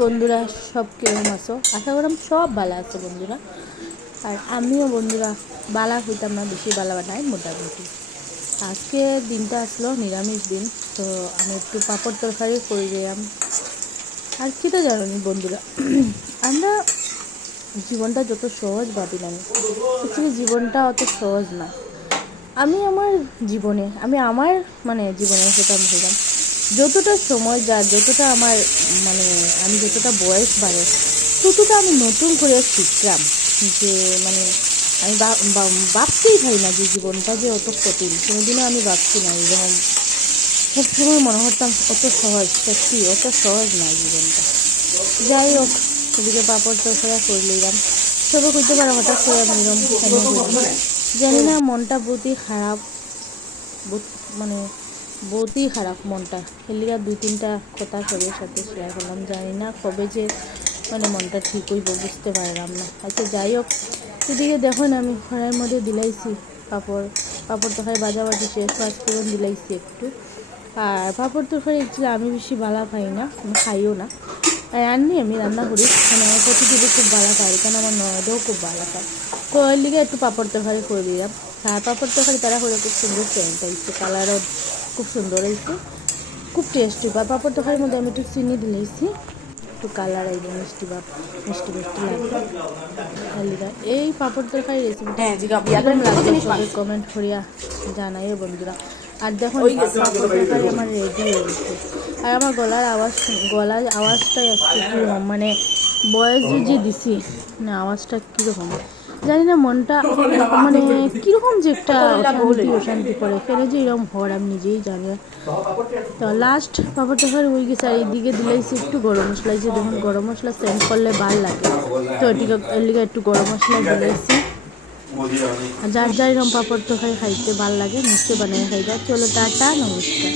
বন্ধুরা সব কেমন আছো? আশা করলাম সব ভালো আছো বন্ধুরা। আর আমিও বন্ধুরা বালা হইতাম না, বেশি বালা বানাই মোটামুটি। আজকে দিনটা আসলো নিরামিষ দিন, তো আমি একটু পাঁপড় তরকারি করে দিলাম। আর কি তো জানো নি বন্ধুরা, আমরা জীবনটা যত সহজ ভাবি না, অ্যাকচুয়ালি জীবনটা অত সহজ না। আমি আমার জীবনে জীবনের কথা বললাম, যতটা সময় যায়, যতটা আমার আমি যতটা বয়স বাড়ে, ততটা আমি নতুন করে শিখলাম যে আমি ভাবতেই পারি না যে জীবনটা যে অত কঠিন। কোনোদিনও আমি ভাবছি না এরকম। সবসময় মনে করতাম অত সহজ, সত্যি অত সহজ না জীবনটা। যাই হোক, এদিকে পাপড় তরকারি করে নিলাম। সবে করতে পারো হঠাৎ করে আমি এরকম জানি না, মনটা বহুতই খারাপ, মানে বহুতই খারাপ মনটা। এলিগা দুই তিনটা কথা সবের সাথে শেয়ার করলাম, জানি না কবে যে মনটা ঠিক হইব, বুঝতে পারলাম না। আচ্ছা যাই হোক, এদিকে দেখুন আমি কড়াইয়ের মধ্যে দিলাইছি পাপড় তরকারি বাজাবাজি শেষ, পাঁচফোড়ন দিলাইছি একটু। আর পাপড় তরকারি অ্যাকচুয়ালি আমি বেশি ভালো পাই না, আমি খাইও না। আর আমি রান্না করি, আমার প্রতিদিনই খুব ভালো পাই, কারণ আমার ননদও খুব ভালো পায়। তো ওই লিগে একটু পাপড় তরকারি করে দিলাম। আর পাপড় তরকারি তারা করে খুব সুন্দর সেন্ট হয়েছে, কালারও খুব সুন্দর হয়েছে, খুব টেস্টি। বা পাপড় তরকারির মধ্যে আমি একটু চিনি দিলেছি, একটু কালার আইব, মিষ্টি মিষ্টি লাগবে। এই পাপড় তরকারি রেসিপিটা কীরকম লাগবে সবাই কমেন্ট করিয়া জানাইও বন্ধুরা। আর দেখুন পাপড় তরকারি আমার রেডি হয়ে গেছে। আর আমার গলার আওয়াজটাই আজকে কীরকম, বয়স যে দিছি না, আওয়াজটা কীরকম জানি না। মনটা কীরকম যে একটা অশান্তি করে ফেলে, যে এরকম হওয়ার আমি নিজেই জানি। তো লাস্ট পাপড় তরকারি হয়ে গেছে। আর এইদিকে দিলাইছি একটু গরম মশলা, যে দেখুন গরম মশলা সেন্ট করলে ভাল লাগে, তো এর লিগে একটু গরম মশলা দিলাইছি। আর যার এরকম পাপড় তরকারি খাইতে ভাল লাগে নিশ্চয় বানিয়ে খাইবা। চলো টাটা, নমস্কার।